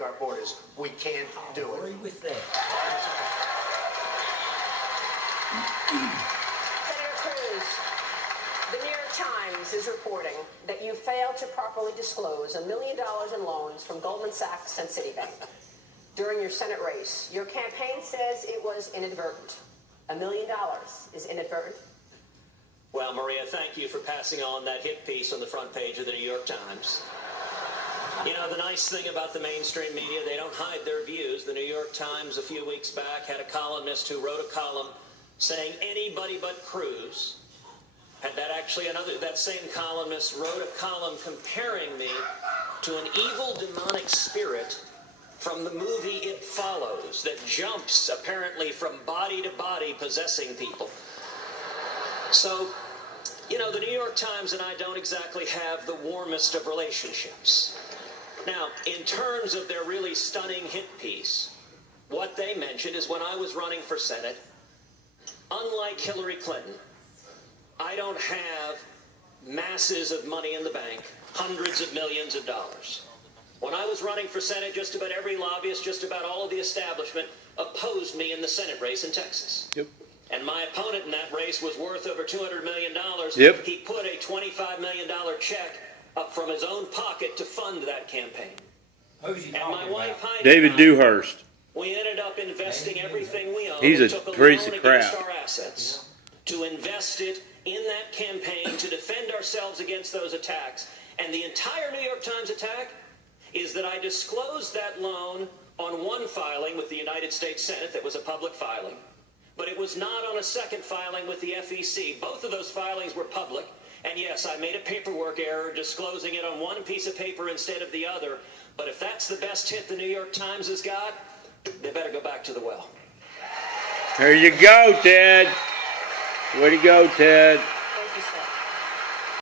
our borders. We can't do it. I agree with that. Senator Cruz, the New York Times is reporting that you failed to properly disclose $1 million in loans from Goldman Sachs and Citibank during your Senate race. Your campaign says it was inadvertent. $1 million is inadvertent. Well, Maria, thank you for passing on that hit piece on the front page of the New York Times. You know, the nice thing about the mainstream media, they don't hide their views. The New York Times a few weeks back had a columnist who wrote a column saying anybody but Cruz. Had that same columnist wrote a column comparing me to an evil demonic spirit from the movie It Follows that jumps apparently from body to body possessing people. So, you know, the New York Times and I don't exactly have the warmest of relationships. Now, in terms of their really stunning hit piece, what they mentioned is when I was running for Senate, unlike Hillary Clinton, I don't have masses of money in the bank, hundreds of millions of dollars. When I was running for Senate, just about every lobbyist, just about all of the establishment opposed me in the Senate race in Texas. Yep. And my opponent in that race was worth over $200 million. Yep. He put a $25 million check up from his own pocket to fund that campaign. Who's he And talking my wife, about? Heidi, David and I, Dewhurst. we ended up investing everything we owned. He's a and took a piece loan of crap. against our assets to invest it in that campaign to defend ourselves against those attacks. And the entire New York Times attack is that I disclosed that loan on one filing with the United States Senate that was a public filing, but it was not on a second filing with the FEC. Both of those filings were public, and yes, I made a paperwork error disclosing it on one piece of paper instead of the other, but if that's the best hit the New York Times has got, they better go back to the well. There you go, Ted. Way to go, Ted.